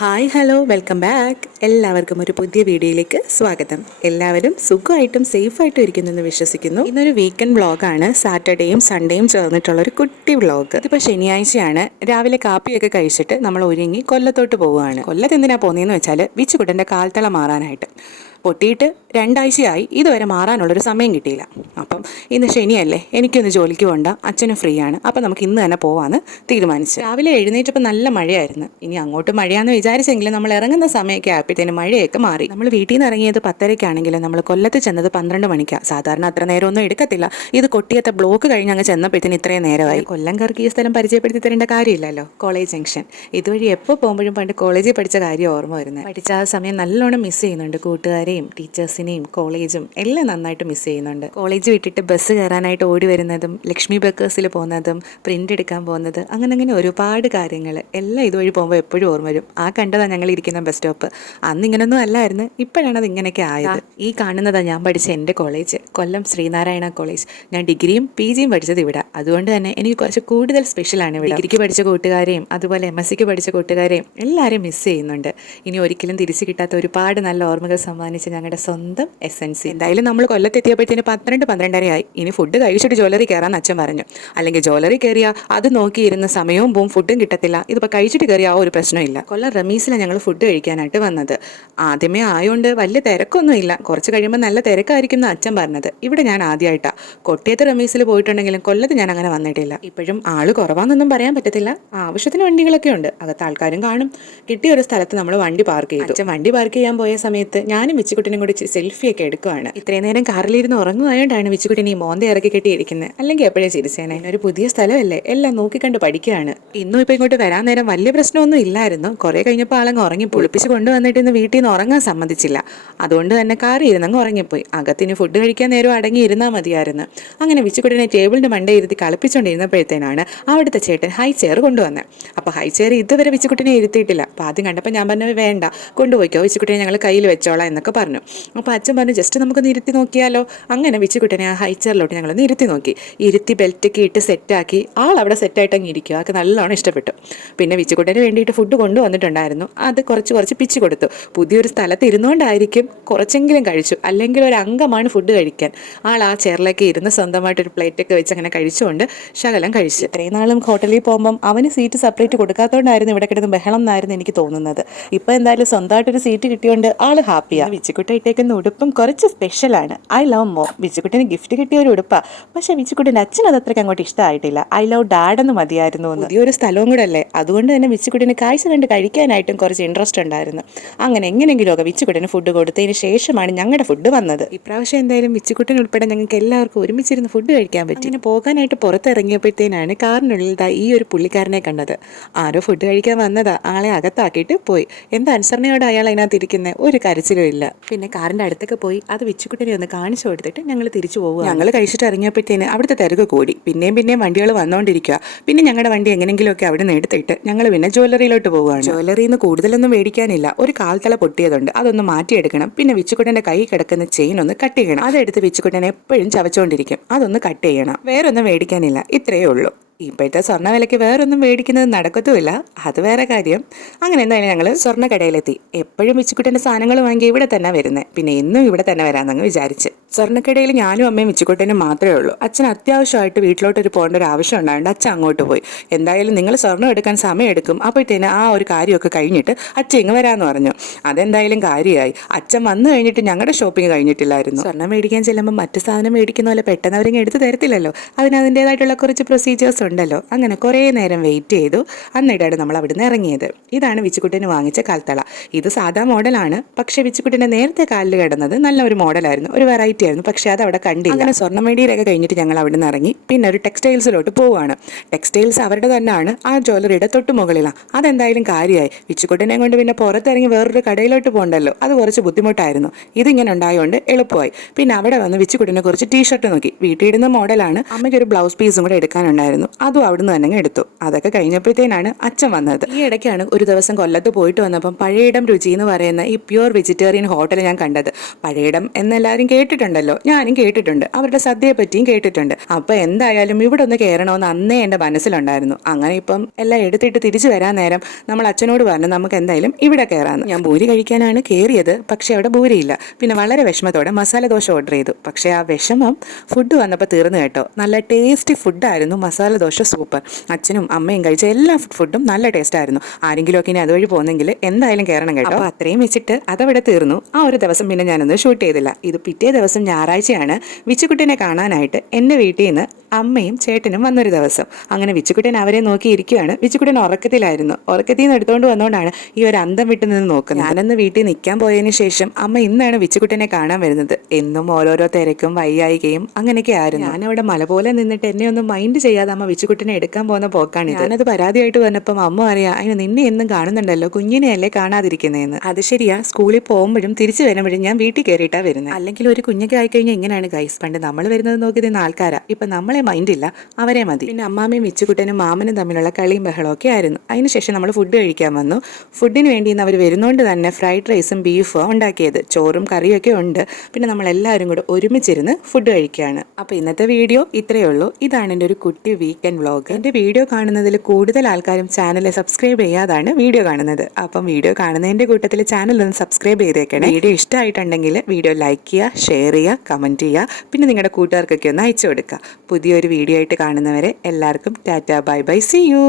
Hi hello welcome back. എല്ലാവർക്കും ഒരു പുതിയ വീഡിയോയിലേക്ക് സ്വാഗതം. എല്ലാവരും സുഖമായിട്ടും സേഫായിട്ടും ഇരിക്കുന്നെന്ന് വിശ്വസിക്കുന്നു. ഇന്നൊരു വീക്കെൻഡ് വ്ളോഗാണ്. സാറ്റർഡേയും സൺഡേയും ചേർന്നിട്ടുള്ള ഒരു കുട്ടി വ്ളോഗ്. ഇതിപ്പോൾ ശനിയാഴ്ചയാണ്. രാവിലെ കാപ്പിയൊക്കെ കഴിച്ചിട്ട് നമ്മൾ ഒരുങ്ങി കൊല്ലത്തോട്ട് പോവുകയാണ്. കൊല്ലത്ത് എന്തിനാണ് പോകുന്നതെന്ന് വെച്ചാൽ വിച്ചുകുട്ടൻ്റെ കാൽത്തള മാറാനായിട്ട്. പൊട്ടിയിട്ട് 2 ആഴ്ചയായി, ഇതുവരെ മാറാനുള്ളൊരു സമയം കിട്ടിയില്ല. അപ്പം ഇന്ന് ശനിയല്ലേ, എനിക്കൊന്ന് ജോലിക്ക് പോകണ്ട, അച്ഛനും ഫ്രീ ആണ്, അപ്പം നമുക്ക് ഇന്ന് തന്നെ പോവാന്ന് തീരുമാനിച്ചു. രാവിലെ എഴുന്നേറ്റപ്പോൾ നല്ല മഴയായിരുന്നു. ഇനി അങ്ങോട്ട് മഴയാണെന്ന് വിചാരിച്ചെങ്കിലും നമ്മൾ ഇറങ്ങുന്ന സമയമൊക്കെ ആയപ്പോഴത്തേന് മഴയൊക്കെ മാറി. നമ്മൾ വീട്ടിൽ നിന്ന് ഇറങ്ങിയത് 10:30-ആണെങ്കിലും നമ്മൾ കൊല്ലത്ത് ചെന്നത് 12 മണിക്കാണ്. സാധാരണ അത്ര നേരമൊന്നും എടുക്കത്തില്ല. ഇത് കൊട്ടിയത്തെ ബ്ലോക്ക് കഴിഞ്ഞ് അങ്ങ് ചെന്നപ്പോഴത്തേന് ഇത്രയും നേരമായി. കൊല്ലംകാർക്ക് ഈ സ്ഥലം പരിചയപ്പെടുത്തി തരേണ്ട കാര്യമില്ലല്ലോ. കോളേജ് ജംഗ്ഷൻ ഇതുവഴി എപ്പോൾ പോകുമ്പോഴും പണ്ട് കോളേജിൽ പഠിച്ച കാര്യം ഓർമ്മ വരുന്നത്. പഠിച്ച ആ സമയം നല്ലോണം മിസ് ചെയ്യുന്നുണ്ട്. കൂട്ടുകാരെയും ടീച്ചേഴ്സിനെയും കോളേജും എല്ലാം നന്നായിട്ട് മിസ് ചെയ്യുന്നുണ്ട്. കോളേജ് വിട്ടിട്ട് ബസ് കയറാനായിട്ട് ഓടി വരുന്നതും ലക്ഷ്മി ബേക്കേഴ്സിൽ പോകുന്നതും പ്രിന്റ് എടുക്കാൻ പോകുന്നത്, അങ്ങനെ ഒരുപാട് കാര്യങ്ങൾ എല്ലാം ഇതുവഴി പോകുമ്പോൾ എപ്പോഴും ഓർമ്മ വരും. ആ കണ്ടതാണ് ഞങ്ങൾ ഇരിക്കുന്ന ബസ് സ്റ്റോപ്പ്. അന്ന് ഇങ്ങനൊന്നും അല്ലായിരുന്നു, ഇപ്പോഴാണ് അത് ഇങ്ങനെയൊക്കെ ആയത്. ഈ കാണുന്നതാണ് ഞാൻ പഠിച്ച എൻ്റെ കോളേജ്, കൊല്ലം ശ്രീനാരായണ കോളേജ്. ഞാൻ ഡിഗ്രിയും PGയും പഠിച്ചത് ഇവിടെ. അതുകൊണ്ട് തന്നെ എനിക്ക് കുറച്ച് കൂടുതൽ സ്പെഷ്യലാണ് ഇവിടെ. ഡിഗ്രിക്ക് പഠിച്ച കൂട്ടുകാരെയും അതുപോലെ MSCക്ക് പഠിച്ച കൂട്ടുകാരെയും എല്ലാവരെയും മിസ് ചെയ്യുന്നുണ്ട്. ഇനി ഒരിക്കലും തിരിച്ചു കിട്ടാത്ത ഒരുപാട് നല്ല ഓർമ്മകൾ സമ്മാനിച്ച ഞങ്ങളുടെ സ്വന്തം SNC. എന്തായാലും നമ്മൾ കൊല്ലത്തെത്തിയപ്പോഴത്തേന് 12-12:30 ഇനി ഫുഡ് കഴിച്ചിട്ട് ജ്വല്ലറി കയറാൻ അച്ഛൻ പറഞ്ഞു. അല്ലെങ്കിൽ ജ്വല്ലറി കയറിയാൽ അത് നോക്കിയിരുന്ന സമയവും പോവും, ഫുഡും കിട്ടത്തില്ല. ഇതിപ്പോൾ കഴിച്ചിട്ട് കയറിയ ആ ഒരു പ്രശ്നമില്ല. കൊല്ലം റമീസിലാണ് ഞങ്ങൾ ഫുഡ് കഴിക്കാനായിട്ട് വന്നത്. ആദ്യമേ ആയതുകൊണ്ട് വലിയ തിരക്കൊന്നും ഇല്ല, കുറച്ച് കഴിയുമ്പോൾ നല്ല തിരക്കായിരിക്കും എന്ന് അച്ഛൻ പറഞ്ഞത്. ഇവിടെ ഞാൻ ആദ്യമായിട്ടാണ്. കൊട്ടിയത്ത് റമീസിൽ പോയിട്ടുണ്ടെങ്കിലും കൊല്ലത്ത് ഞാൻ അങ്ങനെ വന്നിട്ടില്ല. ഇപ്പോഴും ആള് കുറവാണെന്നൊന്നും പറയാൻ പറ്റത്തില്ല. ആവശ്യത്തിന് വണ്ടികളൊക്കെ ഉണ്ട്, അകത്ത് ആൾക്കാരും കാണും. കിട്ടിയ ഒരു സ്ഥലത്ത് നമ്മൾ വണ്ടി പാർക്ക് ചെയ്തു. അച്ഛൻ വണ്ടി പാർക്ക് ചെയ്യാൻ പോയ സമയത്ത് ഞാനും വിച്ചുകുട്ടിനും കൂടി സെൽഫിയൊക്കെ എടുക്കുവാണ്. ഇത്രയും നേരം കാറിലിരുന്ന് ഉറങ്ങുമായോണ്ടാണ് വിച്ചുകുട്ടിനെ ഈ മോന്ത ഇറക്കി കെട്ടിയിരിക്കുന്നത്. അല്ലെങ്കിൽ എപ്പോഴേ ചിരിച്ചേനെ. ഒരു പുതിയ സ്ഥലമല്ലേ, എല്ലാം നോക്കിക്കണ്ട് പഠിക്കുകയാണ്. ഇന്നും ഇപ്പം ഇങ്ങോട്ട് വരാൻ നേരം വലിയ പ്രശ്നമൊന്നും ഇല്ലായിരുന്നു. കുറെ കഴിഞ്ഞപ്പോൾ ആളങ്ങ് ഉറങ്ങി. പൊളിപ്പിച്ച് കൊണ്ടുവന്നിട്ട് ഇന്ന് വീട്ടിൽ നിന്ന് ഉറങ്ങാൻ സമ്മതിച്ചില്ല. അതുകൊണ്ട് തന്നെ കാറിൽ ഇരുന്നങ്ങ് ഉറങ്ങിപ്പോയി. അകത്തിന് ഫുഡ് കഴിക്കാൻ നേരം അടങ്ങി ഇരുന്നാൽ മതിയായിരുന്നു. അങ്ങനെ വിച്ചുകുട്ടിനെ ടേബിളിന്റെ മണ്ടേ ഇരുത്തി കളിപ്പിച്ചുകൊണ്ടിരുന്നപ്പോഴത്തേനാണ് അവിടുത്തെ ചേട്ടൻ ഹൈ ചെയർ കൊണ്ടുവന്നത്. അപ്പോൾ ഹൈ ചെയർ ഇതുവരെ വിച്ചുകുട്ടിനെ ഇരുത്തിയിട്ടില്ല. അപ്പോൾ ആദ്യം കണ്ടപ്പോൾ ഞാൻ പറഞ്ഞു വേണ്ട, കൊണ്ടുപോയിക്കോ, വിച്ചുകുട്ടിനെ ഞങ്ങൾ കയ്യിൽ വെച്ചോളാം എന്നൊക്കെ പറഞ്ഞു. അപ്പോൾ അച്ഛൻ പറഞ്ഞു ജസ്റ്റ് നമുക്കൊന്ന് ഇരുത്തി നോക്കിയാലോ. അങ്ങനെ വിച്ചുകുട്ടനെ ആ ഹൈ ചെയറിലോട്ട് ഞങ്ങളൊന്ന് ഇരുത്തി നോക്കി. ഇരുത്തി ബെൽറ്റൊക്കെ ഇട്ട് സെറ്റാക്കി ആൾ അവിടെ സെറ്റായിട്ട് അങ്ങ് ഇരിക്കുക. അതൊക്കെ നല്ലോണം ഇഷ്ടപ്പെട്ടു. പിന്നെ വിച്ചുകുട്ടന് വേണ്ടിയിട്ട് ഫുഡ് കൊണ്ടുവന്നിട്ടുണ്ടായിരുന്നു. അത് കുറച്ച് പിച്ച് കൊടുത്തു. പുതിയൊരു സ്ഥലത്ത് ഇരുന്നുകൊണ്ടായിരിക്കും കുറച്ചെങ്കിലും കഴിച്ചു. അല്ലെങ്കിൽ ഒരു അംഗമാണ് ഫുഡ് കഴിക്കാൻ. ആൾ ആ ചെയറിലേക്ക് ഇരുന്ന് സ്വന്തമായിട്ടൊരു പ്ലേറ്റൊക്കെ വെച്ച് അങ്ങനെ കഴിച്ചുകൊണ്ട് ശകലം കഴിച്ചു. ഇത്രയും നാളും ഹോട്ടലിൽ പോകുമ്പം അവന് സീറ്റ് സെപ്പറേറ്റ് കൊടുക്കാത്തതുകൊണ്ടായിരുന്നു ഇവിടെ കിടന്ന് ബഹളം എന്നായിരുന്നു എനിക്ക് തോന്നുന്നത്. ഇപ്പോൾ എന്തായാലും സ്വന്തമായിട്ടൊരു സീറ്റ് കിട്ടിയോണ്ട് ആൾ ഹാപ്പിയാണ്. വിച്ചുകുട്ട ഇട്ടേക്കുന്ന ഉടുപ്പും കുറച്ച് സ്പെഷ്യലാണ്. I love mom. വിച്ചുകുട്ടിന് ഗിഫ്റ്റ് കിട്ടിയ ഒരു ഉടുപ്പാണ്. പക്ഷേ വിച്ചുകുട്ടിൻ്റെ അച്ഛൻ അത് അത്രയ്ക്ക് അങ്ങോട്ട് ഇഷ്ടമായിട്ടില്ല. ഐ ലവ് ഡാഡ് എന്ന് മതിയായിരുന്നു. പുതിയൊരു സ്ഥലവും കൂടെ അല്ലേ, അതുകൊണ്ട് തന്നെ വിച്ചുകുട്ടിന് കാഴ്ച കണ്ട് കഴിക്കാനായിട്ടും കുറച്ച് ഇൻട്രസ്റ്റ് ഉണ്ടായിരുന്നു. അങ്ങനെ എങ്ങനെയെങ്കിലുമൊക്കെ വിച്ചുകുട്ടിന് ഫുഡ് കൊടുത്തതിന് ശേഷമാണ് ഞങ്ങളുടെ ഫുഡ് വന്നത്. ഇപ്രാവശ്യം എന്തായാലും വിച്ചുകുട്ടൻ ഉൾപ്പെടെ ഞങ്ങൾക്ക് എല്ലാവർക്കും ഒരുമിച്ചിരുന്ന് ഫുഡ് കഴിക്കാൻ പറ്റി. ഇങ്ങനെ പോകാനായിട്ട് പുറത്തിറങ്ങിയപ്പോഴത്തേനാണ് കാറിനുള്ളിൽ ഈ ഒരു പുള്ളിക്കാരനെ കണ്ടത്. ആരോ ഫുഡ് കഴിക്കാൻ വന്നതാ, ആളെ അകത്താക്കിയിട്ട് പോയി. എന്താ അനുസരണയോടെ അയാൾ അതിനകത്ത് ഇരിക്കുന്നത്, ഒരു കരച്ചിലും ഇല്ല. പിന്നെ കാറിൻ്റെ അടുത്തൊക്കെ പോയി അത് വിച്ചുകുട്ടിനെ ഒന്ന് കാണിച്ചു കൊടുത്തിട്ട് ഞങ്ങൾ തിരിച്ചു പോകുക. ഞങ്ങൾ കഴിച്ചിട്ട് ഇറങ്ങിയപ്പോഴത്തേന് അവിടുത്തെ തിരക്ക് കൂടി. പിന്നെയും വണ്ടികൾ വന്നുകൊണ്ടിരിക്കുക. പിന്നെ ഞങ്ങളുടെ വണ്ടി എങ്ങനെയെങ്കിലുമൊക്കെ അവിടെ നിന്ന് എടുത്തിട്ട് ഞങ്ങൾ പിന്നെ ജ്വല്ലറിയിലോട്ട് പോവുകയാണ്. ജ്വല്ലറിയിൽ നിന്ന് കൂടുതലൊന്നും മേടിക്കാനില്ല. ഒരു കാൽത്തല പൊട്ടിയതുണ്ട്, അതൊന്ന് മാറ്റിയെടുക്കണം. പിന്നെ വിച്ചുകുട്ടൻ്റെ കൈ കിടക്കുന്ന ചെയിൻ ഒന്ന് കട്ട് ചെയ്യണം. അതെടുത്ത് വിച്ചുകുട്ടൻ എപ്പോഴും ചവച്ചുകൊണ്ടിരിക്കും, അതൊന്ന് കട്ട് ചെയ്യണം. വേറൊന്നും മേടിക്കാനില്ല, ഇത്രയേ ഉള്ളൂ. ഇപ്പോഴത്തെ സ്വർണ്ണ വിലയ്ക്ക് വേറൊന്നും മേടിക്കുന്നത് നടക്കത്തുമില്ല, അത് വേറെ കാര്യം. അങ്ങനെ എന്തായാലും ഞങ്ങൾ സ്വർണ്ണക്കടയിലെത്തി. എപ്പോഴും വിച്ചുകുട്ടൻ്റെ സാധനങ്ങൾ വാങ്ങി ഇവിടെ തന്നെ വരുന്നത്. പിന്നെ എന്നും ഇവിടെ തന്നെ വരാമെന്നങ്ങ് വിചാരിച്ച് സ്വർണ്ണക്കടയിൽ ഞാനും അമ്മയും വിച്ചുകുട്ടനും മാത്രമേ ഉള്ളൂ. അച്ഛൻ അത്യാവശ്യമായിട്ട് വീട്ടിലോട്ടൊരു പോകേണ്ട ഒരു ആവശ്യം ഉണ്ടായതുകൊണ്ട് അച്ഛൻ അങ്ങോട്ട് പോയി. എന്തായാലും നിങ്ങൾ സ്വർണ്ണം എടുക്കാൻ സമയം എടുക്കും, അപ്പോഴത്തേന് ആ ഒരു കാര്യമൊക്കെ കഴിഞ്ഞിട്ട് അച്ഛൻ ഇങ്ങ് വരാമെന്ന് പറഞ്ഞു. അതെന്തായാലും കാര്യമായി. അച്ഛൻ വന്നു കഴിഞ്ഞിട്ട് ഞങ്ങളുടെ ഷോപ്പിംഗ് കഴിഞ്ഞിട്ടില്ലായിരുന്നു. സ്വർണ്ണം മേടിക്കാൻ ചെല്ലുമ്പോൾ മറ്റു സാധനം മേടിക്കുന്ന പോലെ പെട്ടെന്ന് അവരിങ്ങ് എടുത്ത് തരത്തില്ലല്ലോ. അതിൻ്റേതായിട്ടുള്ള കുറച്ച് പ്രൊസീജിയേഴ്സ് ഉണ്ടല്ലോ. അങ്ങനെ കുറേ നേരം വെയിറ്റ് ചെയ്തു. എന്നിട്ടാണ് നമ്മൾ അവിടുന്ന് ഇറങ്ങിയത്. ഇതാണ് വിച്ചുകുട്ടന് വാങ്ങിച്ച കാൽത്തള. ഇത് സാധാ മോഡലാണ്. പക്ഷേ വിച്ചുകുട്ടൻ്റെ നേരത്തെ കാലിൽ കിടന്നത് നല്ലൊരു മോഡലായിരുന്നു, ഒരു വെറൈറ്റി ആയിരുന്നു. പക്ഷേ അത് അവിടെ കണ്ടില്ല. അങ്ങനെ സ്വർണ്ണമേടിയിലൊക്കെ കഴിഞ്ഞിട്ട് ഞങ്ങൾ അവിടുന്ന് ഇറങ്ങി. പിന്നെ ഒരു ടെക്സ്റ്റൈൽസിലോട്ട് പോവുകയാണ്. ടെക്സ്റ്റൈൽസ് അവരുടെ തന്നെയാണ്, ആ ജ്വല്ലറിയുടെ തൊട്ട് മുകളിലാണ്. അതെന്തായാലും കാര്യമായി. വിച്ചുകുട്ടനെ കൊണ്ട് പിന്നെ പുറത്തിറങ്ങി വേറൊരു കടയിലോട്ട് പോകണ്ടല്ലോ, അത് കുറച്ച് ബുദ്ധിമുട്ടായിരുന്നു. ഇതിങ്ങനെ ഉണ്ടായതുകൊണ്ട് എളുപ്പമായി. പിന്നെ അവിടെ വന്ന് വിച്ചുകുട്ടനെ കുറച്ച് ടീഷർട്ട് നോക്കി. വീട്ടിലിടുന്ന മോഡലാണ്. അമ്മയ്ക്ക് ഒരു ബ്ലൗസ് പീസും കൂടെ എടുക്കാനുണ്ടായിരുന്നു. അതും അവിടുന്ന് തന്നെ എടുത്തു. അതൊക്കെ കഴിഞ്ഞപ്പോഴത്തേനാണ് അച്ഛൻ വന്നത്. ഈ ഇടയ്ക്കാണ് ഒരു ദിവസം കൊല്ലത്ത് പോയിട്ട് വന്നപ്പം പഴയിടം രുചി എന്ന് പറയുന്ന ഈ പ്യുവർ വെജിറ്റേറിയൻ ഹോട്ടൽ ഞാൻ കണ്ടത്. പഴയിടം എന്നെല്ലാവരും കേട്ടിട്ടുണ്ടല്ലോ, ഞാനും കേട്ടിട്ടുണ്ട്, അവരുടെ സദ്യയെ പറ്റിയും കേട്ടിട്ടുണ്ട്. അപ്പൊ എന്തായാലും ഇവിടെ ഒന്ന് കയറണമെന്ന് അന്നേ എൻ്റെ മനസ്സിലുണ്ടായിരുന്നു. അങ്ങനെ ഇപ്പം എല്ലാം എടുത്തിട്ട് തിരിച്ചു വരാൻ നേരം നമ്മൾ അച്ഛനോട് പറഞ്ഞു നമുക്ക് എന്തായാലും ഇവിടെ കയറാമെന്ന്. ഞാൻ ഭൂരി കഴിക്കാനാണ് കയറിയത്, പക്ഷെ അവിടെ ഭൂരിയില്ല. പിന്നെ വളരെ വിഷമത്തോടെ മസാല ദോശ ഓർഡർ ചെയ്തു. പക്ഷേ ആ വിഷമം ഫുഡ് വന്നപ്പോൾ തീർന്നു കേട്ടോ. നല്ല ടേസ്റ്റി ഫുഡായിരുന്നു, മസാല ദോശ സൂപ്പർ. അച്ഛനും അമ്മയും കഴിച്ച എല്ലാ ഫുഡും നല്ല ടേസ്റ്റ് ആയിരുന്നു. ആരെങ്കിലും ഒക്കെ ഇനി അതുവഴി പോകുന്നെങ്കിൽ എന്തായാലും കയറണം കേട്ടോ. അപ്പോൾ അത്രയും വെച്ചിട്ട് അതവിടെ തീർന്നു. ആ ഒരു ദിവസം പിന്നെ ഞാനൊന്ന് ഷൂട്ട് ചെയ്തില്ല. ഇത് പിറ്റേ ദിവസം ഞായറാഴ്ചയാണ് വിച്ചുകുട്ടനെ കാണാനായിട്ട് എൻ്റെ വീട്ടിൽ നിന്ന് അമ്മയും ചേട്ടനും വന്നൊരു ദിവസം. അങ്ങനെ വിച്ചുകുട്ടൻ അവരെ നോക്കിയിരിക്കുകയാണ്. വിച്ചുകുട്ടൻ ഉറക്കത്തിലായിരുന്നു. ഉറക്കത്തിൽ നിന്ന് എടുത്തുകൊണ്ട് വന്നുകൊണ്ടാണ് ഈ ഒരു അന്തം വിട്ട് നിന്ന് നോക്കുന്നത്. ഞാനന്ന് വീട്ടിൽ നിൽക്കാൻ പോയതിന് ശേഷം അമ്മ ഇന്നാണ് വിച്ചുകുട്ടനെ കാണാൻ വരുന്നത്. എന്നും ഓരോരോ തിരക്കും വയ്യായികയും അങ്ങനെയൊക്കെ ആയിരുന്നു. ഞാനവിടെ മല പോലെ നിന്നിട്ട് എന്നെ ഒന്നും മൈൻഡ് ചെയ്യാതെ അമ്മ വിച്ചുകുട്ടനെ എടുക്കാൻ പോകുന്ന പോക്കാണ്. ഞാനത് പരാതിയായിട്ട് വന്നപ്പം അമ്മ അറിയാം, അതിന് നിന്നെ എന്നും കാണുന്നുണ്ടല്ലോ, കുഞ്ഞിനെയല്ലേ കാണാതിരിക്കുന്നതെന്ന്. അത് ശരിയാ, സ്കൂളിൽ പോകുമ്പോഴും തിരിച്ചു വരുമ്പോഴും ഞാൻ വീട്ടിൽ കയറിയിട്ടാ വരുന്നത്. അല്ലെങ്കിൽ ഒരു കുഞ്ഞൊക്കെ ആയിക്കഴിഞ്ഞാൽ ഇങ്ങനെയാണ് ഗൈസ്. പണ്ട് നമ്മൾ വരുന്നത് നോക്കി നിന്ന ആൾക്കാരാ, ഇപ്പൊ നമ്മളെ മൈൻഡ് ഇല്ല, അവരെ മതി. പിന്നെ അമ്മാമ്മയും വിച്ചുകുട്ടനും മാമനും തമ്മിലുള്ള കളിയും ബഹളമൊക്കെ ആയിരുന്നു. അതിനുശേഷം നമ്മൾ ഫുഡ് കഴിക്കാൻ വന്നു. ഫുഡിന് വേണ്ടി അവർ വരുന്നോണ്ട് തന്നെ ഫ്രൈഡ് റൈസും ബീഫും ഉണ്ടാക്കിയത്. ചോറും കറിയൊക്കെ ഉണ്ട്. പിന്നെ നമ്മളെല്ലാവരും കൂടെ ഒരുമിച്ചിരുന്ന് ഫുഡ് കഴിക്കുകയാണ്. അപ്പോൾ ഇന്നത്തെ വീഡിയോ ഇത്രയേ ഉള്ളൂ. ഇതാണ് എൻ്റെ ഒരു കുട്ടി വീക്കെൻഡ് വ്ളോഗ്. എൻ്റെ വീഡിയോ കാണുന്നതിൽ കൂടുതൽ ആൾക്കാരും ചാനൽ സബ്സ്ക്രൈബ് ചെയ്യാതാണ് വീഡിയോ കാണുന്നത്. അപ്പം വീഡിയോ കാണുന്നതിൻ്റെ കൂട്ടത്തിൽ ചാനൽ ഒന്ന് സബ്സ്ക്രൈബ് ചെയ്തേക്കണേ. വീഡിയോ ഇഷ്ടമായിട്ടുണ്ടെങ്കിൽ വീഡിയോ ലൈക്ക് ചെയ്യുക, ഷെയർ ചെയ്യുക, കമൻറ്റ് ചെയ്യുക. പിന്നെ നിങ്ങളുടെ കൂട്ടുകാർക്കൊക്കെ ഒന്ന് അയച്ചു കൊടുക്കുക. പുതിയൊരു വീഡിയോ ആയിട്ട് കാണുന്നവരെ എല്ലാവർക്കും tata, bye bye, see U.